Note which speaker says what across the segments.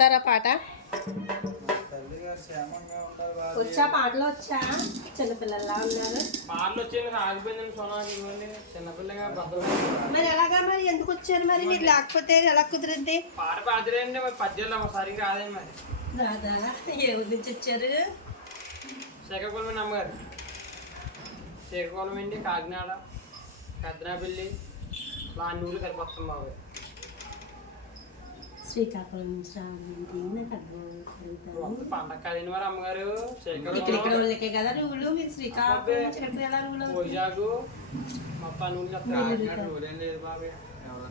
Speaker 1: పాడతారా పాట? వచ్చా పాటలు వచ్చా? చిన్నపిల్లల్లా ఉన్నారు.
Speaker 2: పాటలు వచ్చేది ఆగిపోయిందని సోనాకి చిన్నపిల్లగా
Speaker 1: మరి ఎలాగా మరి? ఎందుకు వచ్చారు మరి? మీరు లేకపోతే ఎలా కుదిరింది?
Speaker 2: పాట పాడతారండి మరి పద్యాలు ఒకసారి రాదండి మరి.
Speaker 1: రాదా? ఏ నుంచి వచ్చారు?
Speaker 2: శ్రీకాకుళం అమ్మగారు. శ్రీకాకుళం అండి కాకినాడ పెద్దనాపల్లి లాన్నూరు సరిపోతాం బాబు.
Speaker 1: శ్రీకాకుళం నాకు అర్థం
Speaker 2: కదండి మరి అమ్మగారు
Speaker 1: ఇక్కడ ఇక్కడ
Speaker 2: శ్రీకాకుళం
Speaker 1: వాళ్ళకే కదా రూలు? మీరు శ్రీకాకుళం ఎలా రూలు?
Speaker 2: వైజాగ్
Speaker 3: లేదు బాబే. ఎవరైనా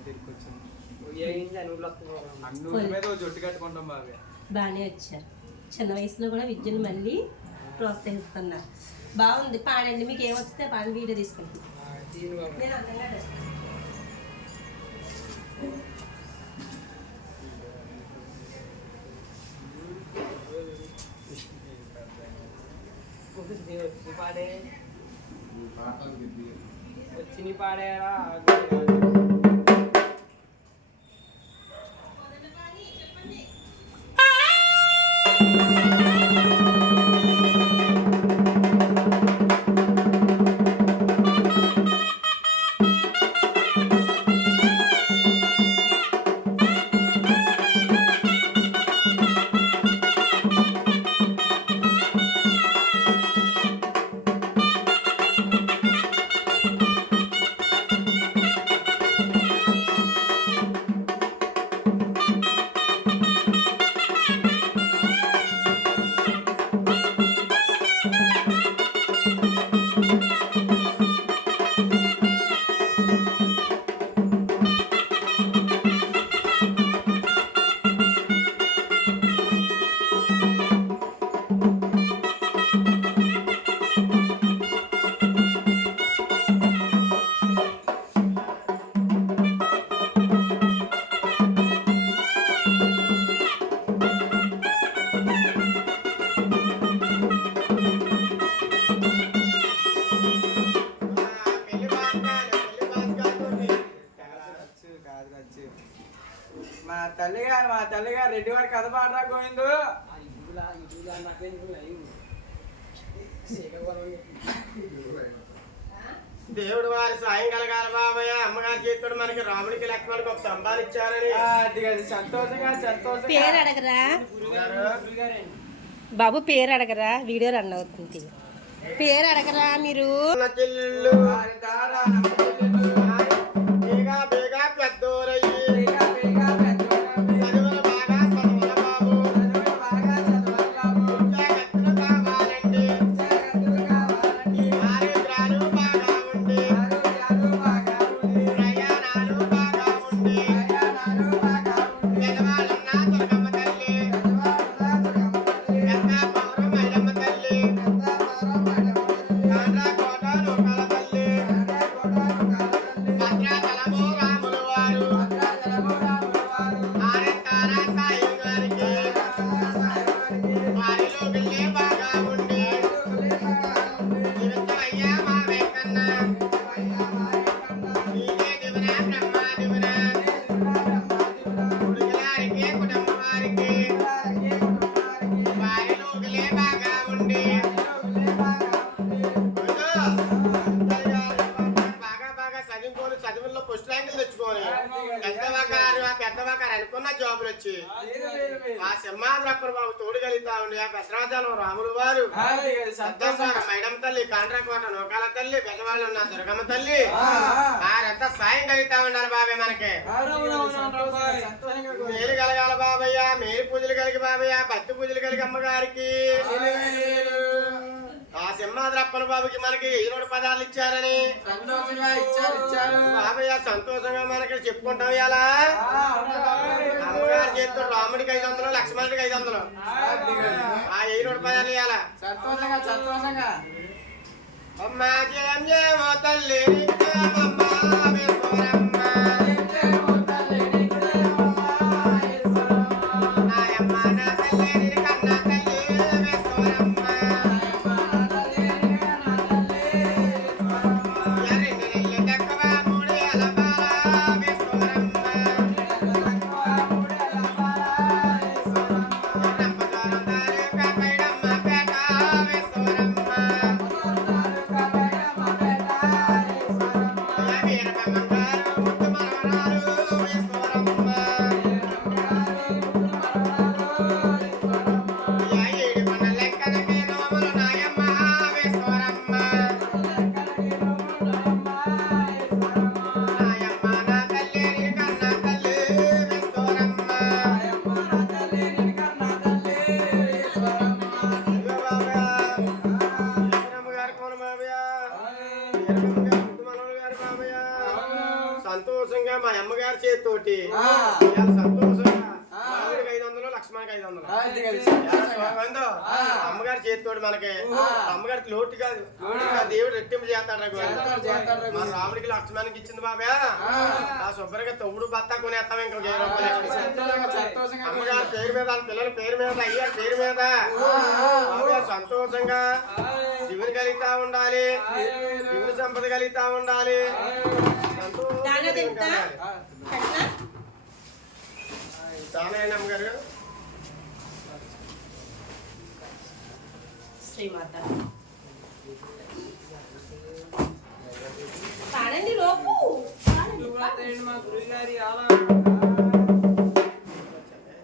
Speaker 1: బాగానే వచ్చారు. చిన్న వయసులో కూడా విద్యను మళ్ళీ ప్రోత్సహిస్తున్నారు. బాగుంది. పాడండి. మీకు ఏమొస్తే పాడండి వీడియో తీసుకుంటాను. నేను అందంగా
Speaker 2: పాడే వచ్చి పాడేరా
Speaker 3: మా తల్లి గారు మా తల్లి గారు రెడ్డి వారి కథ పాడరా గోవిందు.
Speaker 4: దేవుడు వారి సాయం కలగాల బాబయ్య. అమ్మగారి చేతుడు మనకి రాముడికి లక్ష్మణుడికి ఒక స్తంభాలు ఇచ్చారని.
Speaker 3: అది సంతోషంగా సంతోషంగా.
Speaker 1: పేరు అడగరా? బాబు పేరు అడగరా? వీడియో రన్ అవుతుంది. పేరు అడగరా మీరు?
Speaker 4: వచ్చి ఆ సింహాద్రప్పర్ బాబు తోడుగలుగుతా ఉండి ఆ పెద్దరాజాలం రాములు వారు. మైడం తల్లి కాండ్రకోట నౌకాల తల్లి పెద్దవాళ్ళు ఉన్న దుర్గమ్మ తల్లి. వారంతా సాయం కలుగుతా ఉండాలి బాబాయ్. మనకి మేలు కలగాల బాబయ్య మేలు పూజలు కలిగి బాబయ్య భక్తి పూజలు కలిగి అమ్మగారికి. ఆ సింహాద్రప్పన బాబుకి మనకి ఈరోడు పదాలు ఇచ్చారని.
Speaker 3: సంతోషంగా ఇచ్చారు ఇచ్చారు.
Speaker 4: బాబయ్య సంతోషంగా మనకి చెప్పుకుంటాం ఇలా అమ్మగారి చేతితో రాముడికి ఐదు వందలు లక్ష్మణుడికి ఐదు వందలు. ఆ ఈరోడు పదాలు ఇవ్వాలా
Speaker 3: సంతోషంగా సంతోషంగా.
Speaker 4: అమ్మ తల్లి. సంతోషంగా మా అమ్మగారి చేతితోటి. సంతోషంగా. ఐదు వందలు లక్ష్మణకి ఐదు వందలు. అమ్మగారి చేతితోటి మనకి. అమ్మగారికి లోటు కాదు. దేవుడు రెట్టింపు చేస్తాడు మన. రాముడికి లక్ష్మణానికి ఇచ్చింది బాబా.
Speaker 3: ఆ.
Speaker 4: శుభ్రంగా తొమ్మిడు బత్తా కొనేస్తాం ఇంకా వెయ్యి రూపాయలు అమ్మగారి పేరు మీద వాళ్ళ పిల్లల పేరు మీద అయ్యారి పేరు మీద. సంతోషంగా శివుని కలిగితా ఉండాలి. శివుని సంపద కలిగితా ఉండాలి.
Speaker 1: దానా.
Speaker 3: ఆ,
Speaker 1: కట్నా
Speaker 4: అయినా అమ్మగారు
Speaker 1: శ్రీమాత పాడండి లోపు.
Speaker 2: మా గురువు గారి అలా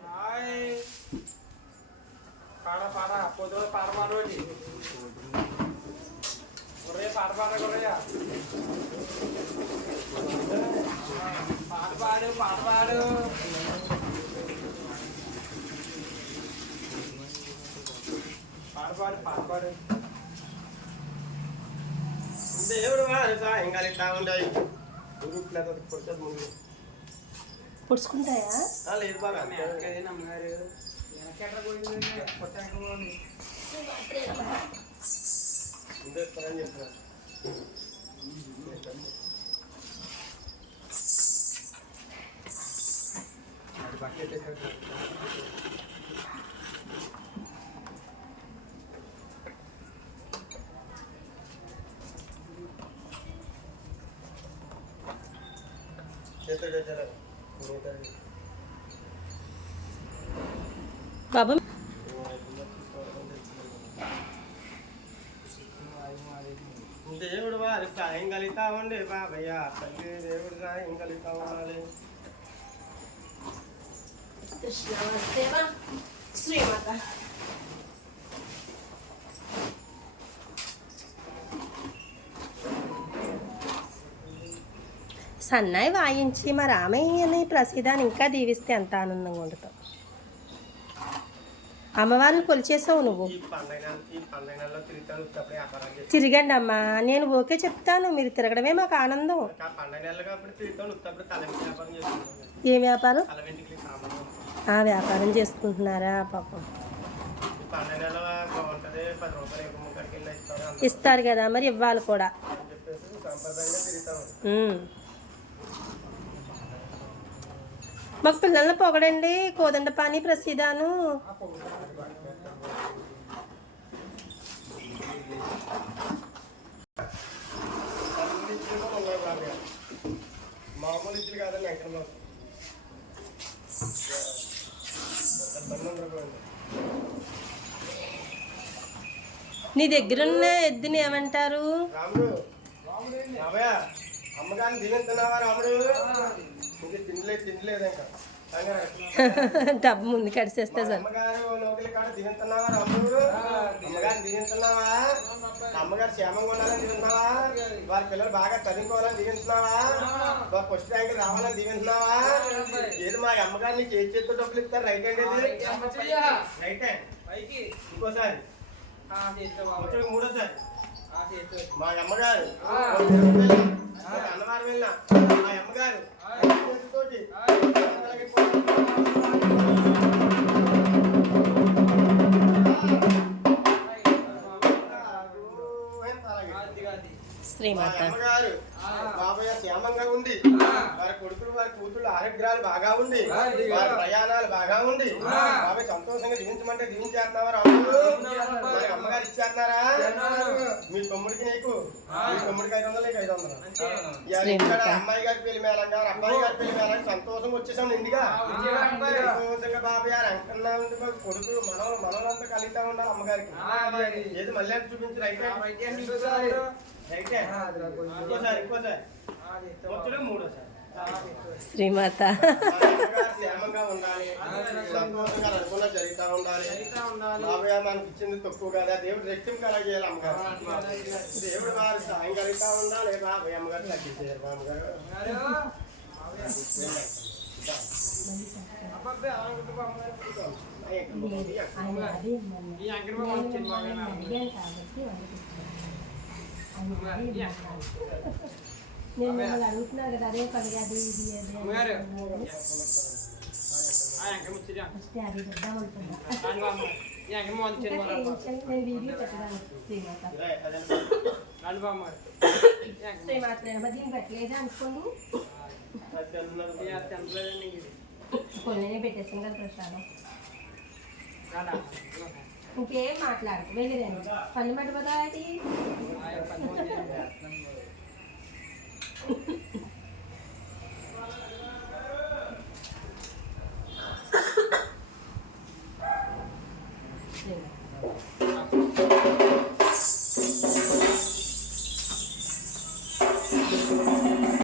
Speaker 2: హాయ్ పాడ పాడ పొద్దున పాడ పాడోటి ఒరే పాట పాడ కొరయ్యా పాట పాడు పాట పాడు పాట పాడు పాట పాడు
Speaker 4: దేవుడు వారు సాయం కలిగితా పురుషుడు ముందు.
Speaker 1: పుడుచుకుంటాయా?
Speaker 4: ఆ, లేదు బాబా
Speaker 2: వెనకదే నమ్మగారు వెనకెక్కడ పోయింది ఎక్కడ పోయింది.
Speaker 4: ముందే బకెట్ ఎక్కడ? చేతులు పెట్టారా? కొనేతాడు.
Speaker 1: బాబు
Speaker 4: దేవుడు వారి సాయం కలుగుతా ఉండే బాబయ్య తల్లి దేవుడు సాయం కలుగుతా ఉండాలి
Speaker 1: కృష్ణమస్తేవ శ్రీమాత సన్నాయి వాయించి మా రామయ్యని ప్రసిద్ధాన్ని ఇంకా దీవిస్తే ఎంత ఆనందంగా ఉండదు అమ్మవారిని కొలిచేసావు నువ్వు. తిరగండి అమ్మా. నేను ఓకే చెప్తాను మీరు తిరగడమే మాకు ఆనందం. ఏ వ్యాపారం? ఆ వ్యాపారం చేసుకుంటున్నారా? పాపం.
Speaker 4: ఇస్తారు
Speaker 1: కదా మరి ఇవ్వాలి కూడా. మాకు పిల్లల్ని పొగడండి. కోదండ పాని ప్రసిద్ధాను
Speaker 4: మామూలు కాదండి
Speaker 1: ఎద్దుని ఏమంటారు?
Speaker 4: రాముడు. అమ్మగారిని తినేస్తున్నావా రాముడు? ఇంక తినలేదు తినలేదు ఇంకా.
Speaker 1: డబ్బు ముందు కడిసేస్తే చాలు.
Speaker 4: అమ్మగారు క్షేమంగా ఉండాలని తింటున్నావా వారి పిల్లలు బాగా చదువుకోవాలని దీవిస్తున్నావా వారి ఫస్ట్ ర్యాంక్ రావాలని దీవిస్తున్నావా ఏది మా అమ్మగారిని చేతి చేతితో డబ్బులు ఇస్తారు రైట్ హ్యాండ్ ఇది రైట్ హ్యాండ్.
Speaker 2: పైకి.
Speaker 4: ఇంకోసారి.
Speaker 2: ఆ చేతితో బాబు.
Speaker 4: వచ్చాడు మూడోసారి.
Speaker 2: ఆ చేతితో.
Speaker 4: మా అమ్మగారు. అన్నవరం వెళ్ళినా. మా అమ్మగారు. చేతితోటి
Speaker 1: శ్రీమాత.
Speaker 4: అమ్మగారు బాబయ్య క్షేమంగా ఉంది. వారి కొడుకులు వారి కూతుళ్ళు ఆరోగ్యాలు బాగా ఉంది. వారి ప్రయాణాలు బాగా ఉంది. బాబాయ్ సంతోషంగా దీవించమంటే దీవించేస్తున్నావా రాముడు అమ్మగారు ఇచ్చేస్తున్నారా? మీ తమ్ముడికి నీకు? మీ తమ్ముడికి ఐదు వందలు నీకు ఐదు వందలు. ఇక్కడ అమ్మాయి గారి పెళ్ళి మేళంగా అబ్బాయి గారి పెళ్ళి మేళంగా సంతోషంగా వచ్చేసాం ఇంటిగా సంతోషంగా బాబాయ్ అంకన్నా ఉంది మాకు కొడుకు మనం మనలంతా కలిగితా ఉండాలి అమ్మగారికి. ఏది మళ్ళీ అటు చూపించి రైట్ హ్యాండ్. Right hand. ఇంకోసారి ఇంకోసారి వచ్చాడు మూడోసారి
Speaker 1: శ్రీమాత
Speaker 4: మా అమ్మగారు క్షేమంగా ఉండాలి సంతోషంగా అనుకున్నా జరుగుతా ఉండాలి బాబయ్య మనకి ఇచ్చింది తక్కువ కదా దేవుడు రెట్టింపు కలా చేయాలి అమ్మగారు దేవుడు వారు సాయం కలుగుతా ఉండాలి బాబయ్య అమ్మగారు తగ్గించారు మా అమ్మగారు
Speaker 2: ఈ అంకర బాబు వచ్చింది బాగా
Speaker 1: నేను మిమ్మల్ని అడుగుతున్నాను కదా అదే పని అది ఇది అది అని
Speaker 2: అమ్మగారు.
Speaker 1: అంటున్నాను.
Speaker 2: ఆ ఎంక ముచ్చిరా
Speaker 1: ఫస్ట్ అది చెప్దాం అనుకున్నా
Speaker 2: అని బామ్మ ఈ ఎంక మంచి
Speaker 1: ఇంకా టెన్షన్ నేను వీడియో పెట్టడానికి శ్రీమాత
Speaker 2: అని బామ్మ
Speaker 1: శ్రీమాత నేను దీన్ని పెట్టలేదా అనుకోను
Speaker 2: తెంపలేదండి ఇది
Speaker 1: కొన్ని పెట్టేసాను కదా ప్రసాదం
Speaker 2: రాడా
Speaker 1: ఇంకేం మాట్లాడు వెళ్ళిరండి. పని మట్టి అది